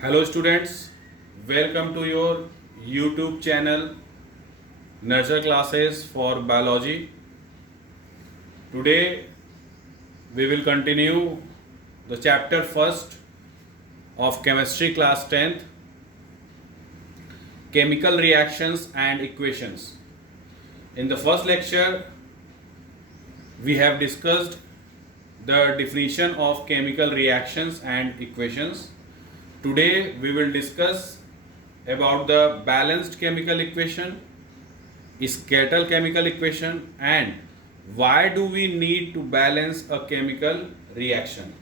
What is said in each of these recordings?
Hello students, welcome to your YouTube channel Nurture Classes for Biology. Today we will continue the chapter first of Chemistry class 10th, Chemical Reactions and Equations. In the first lecture we have discussed the definition of chemical reactions and equations. Today we will discuss about the balanced chemical equation, skeletal chemical equation, and why do we need to balance a chemical reaction.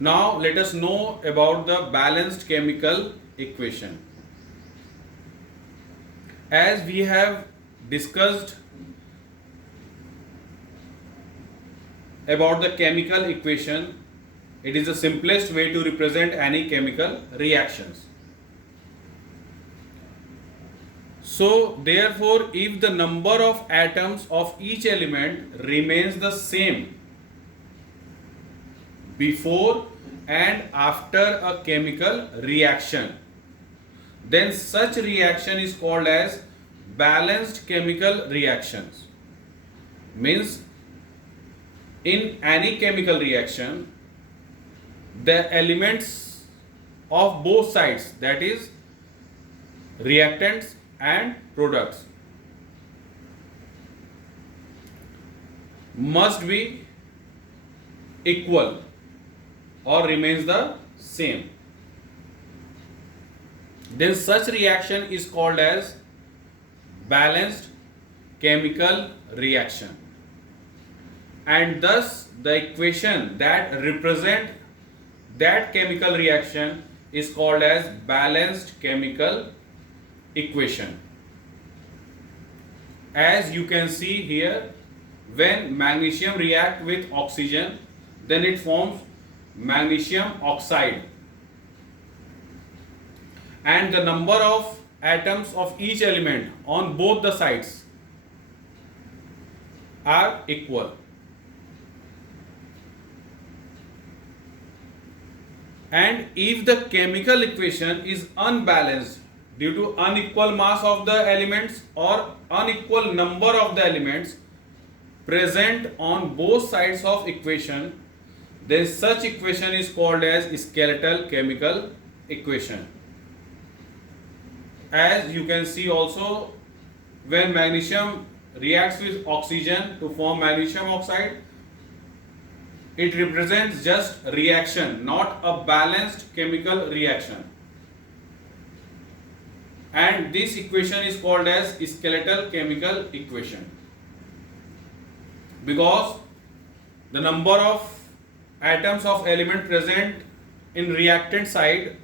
Now let us know about the balanced chemical equation. As we have discussed about the chemical equation, it is the simplest way to represent any chemical reactions. So therefore, if the number of atoms of each element remains the same before and after a chemical reaction, then such reaction is called as balanced chemical reactions. Means in any chemical reaction, the elements of both sides, that is reactants and products, must be equal or remains the same. Then such reaction is called as balanced chemical reaction, and thus the equation that represent that chemical reaction is called as balanced chemical equation. As you can see here, when magnesium react with oxygen, then it forms magnesium oxide, and the number of atoms of each element on both the sides are equal. And if the chemical equation is unbalanced due to unequal mass of the elements or unequal number of the elements present on both sides of equation, then such equation is called as skeletal chemical equation. As you can see also, when magnesium reacts with oxygen to form magnesium oxide, it represents just reaction, not a balanced chemical reaction. And this equation is called as skeletal chemical equation, because the number of atoms of element present in reactant side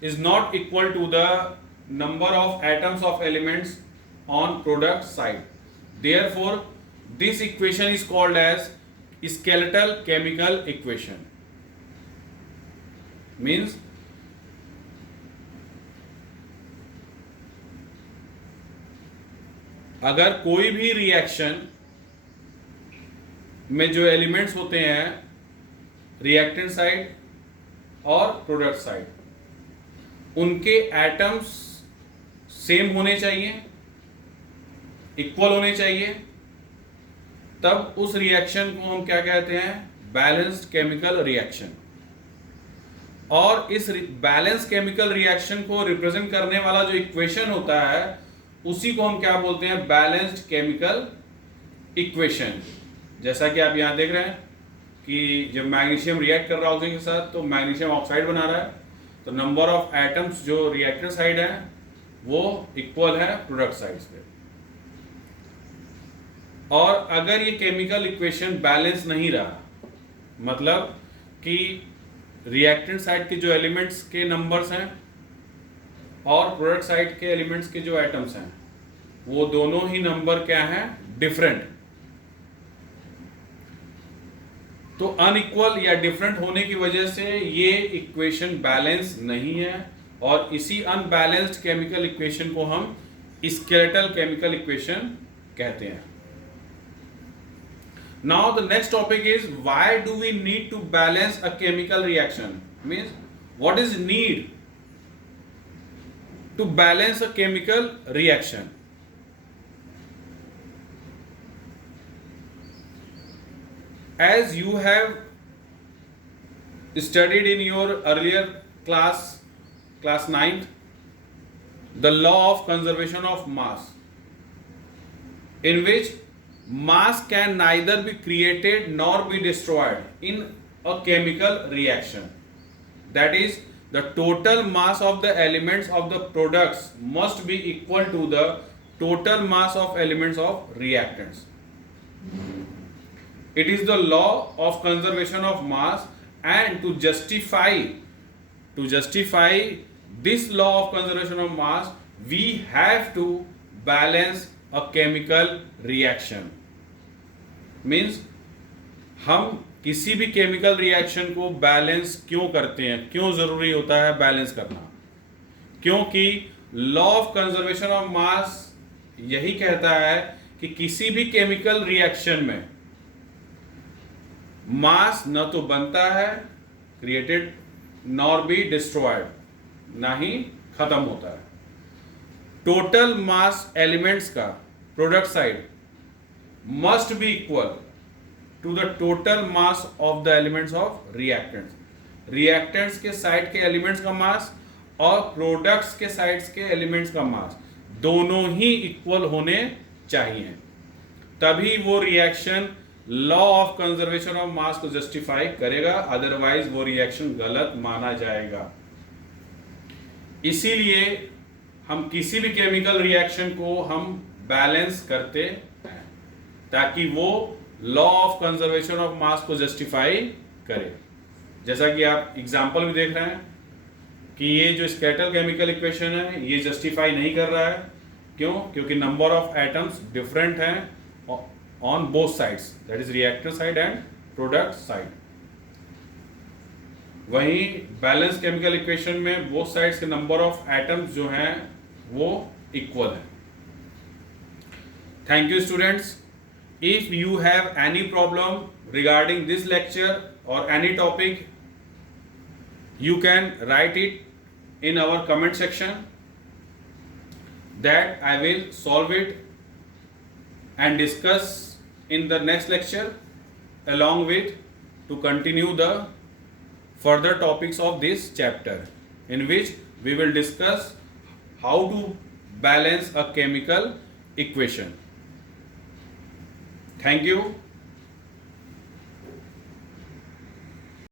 is not equal to the number of atoms of elements on product side. Therefore, this equation is called as skeletal chemical equation. Means अगर कोई भी reaction में जो elements होते हैं reactant side और product side, उनके atoms same होने चाहिए, इक्वल होने चाहिए, तब उस रिएक्शन को हम क्या कहते हैं? Balanced chemical reaction. और इस बैलेंस केमिकल रिएक्शन को रिप्रेजेंट करने वाला जो इक्वेशन होता है उसी को हम क्या बोलते हैं? Balanced chemical equation. जैसा कि आप यहां देख रहे हैं कि जब मैग्नीशियम रिएक्ट कर रहा है ऑक्सीजन के साथ तो मैग्नीशियम ऑक्साइड बना रहा है, तो नंबर ऑफ एटम्स जो रिएक्टर साइड है वो इक्वल है प्रोडक्ट साइड्स पे. और अगर ये केमिकल इक्वेशन बैलेंस नहीं रहा, मतलब कि रिएक्टेंट साइड के जो एलिमेंट्स के नंबर्स हैं और प्रोडक्ट साइड के एलिमेंट्स के जो एटम्स हैं वो दोनों ही नंबर क्या हैं? डिफरेंट. तो अनइक्वल या डिफरेंट होने की वजह से ये इक्वेशन बैलेंस नहीं है, और इसी अनबैलेंस्ड केमिकल इक्वेशन को हम स्केलेटल केमिकल इक्वेशन कहते हैं. Now the next topic is, why do we need to balance a chemical reaction? Means what is need to balance a chemical reaction? As you have studied in your earlier class 9th, the law of conservation of mass, in which mass can neither be created nor be destroyed in a chemical reaction. That is, the total mass of the elements of the products must be equal to the total mass of elements of reactants. It is the law of conservation of mass, and to justify this law of conservation of mass, we have to balance a chemical reaction. Means हम किसी भी chemical reaction को balance क्यों करते हैं, क्यों जरूरी होता है बैलेंस करना? क्योंकि law of conservation of mass यही कहता है कि किसी भी केमिकल रिएक्शन में मास न तो बनता है क्रिएटेड नॉर बी डिस्ट्रॉयड, ना ही खत्म होता है. टोटल मास एलिमेंट्स का product side must be equal to the total mass of the elements of reactants. Reactants के साइड के एलिमेंट्स का मास और प्रोडक्ट्स के साइड्स के एलिमेंट्स का मास दोनों ही इक्वल होने चाहिए, तभी वो reaction law of conservation of mass को जस्टिफाई करेगा, अदरवाइज वो रिएक्शन गलत माना जाएगा. इसीलिए हम किसी भी केमिकल रिएक्शन को हम बैलेंस करते हैं ताकि वो law of conservation of mass को जस्टिफाई करे. जैसा कि आप एग्जांपल भी देख रहे हैं कि ये जो स्कैटर केमिकल इक्वेशन है ये जस्टिफाई नहीं कर रहा है. क्यों? क्योंकि नंबर ऑफ एटम्स डिफरेंट हैं on both sides, that is reactor side and product side. वहीं बैलेंस केमिकल इक्वेशन में बोथ साइड्स के नंबर ऑफ एटम्स जो हैं वो इक्वल है. Thank you students. If you have any problem regarding this lecture or any topic, you can write it in our comment section, that I will solve it and discuss in the next lecture along with to continue the further topics of this chapter, in which we will discuss how to balance a chemical equation. Thank you.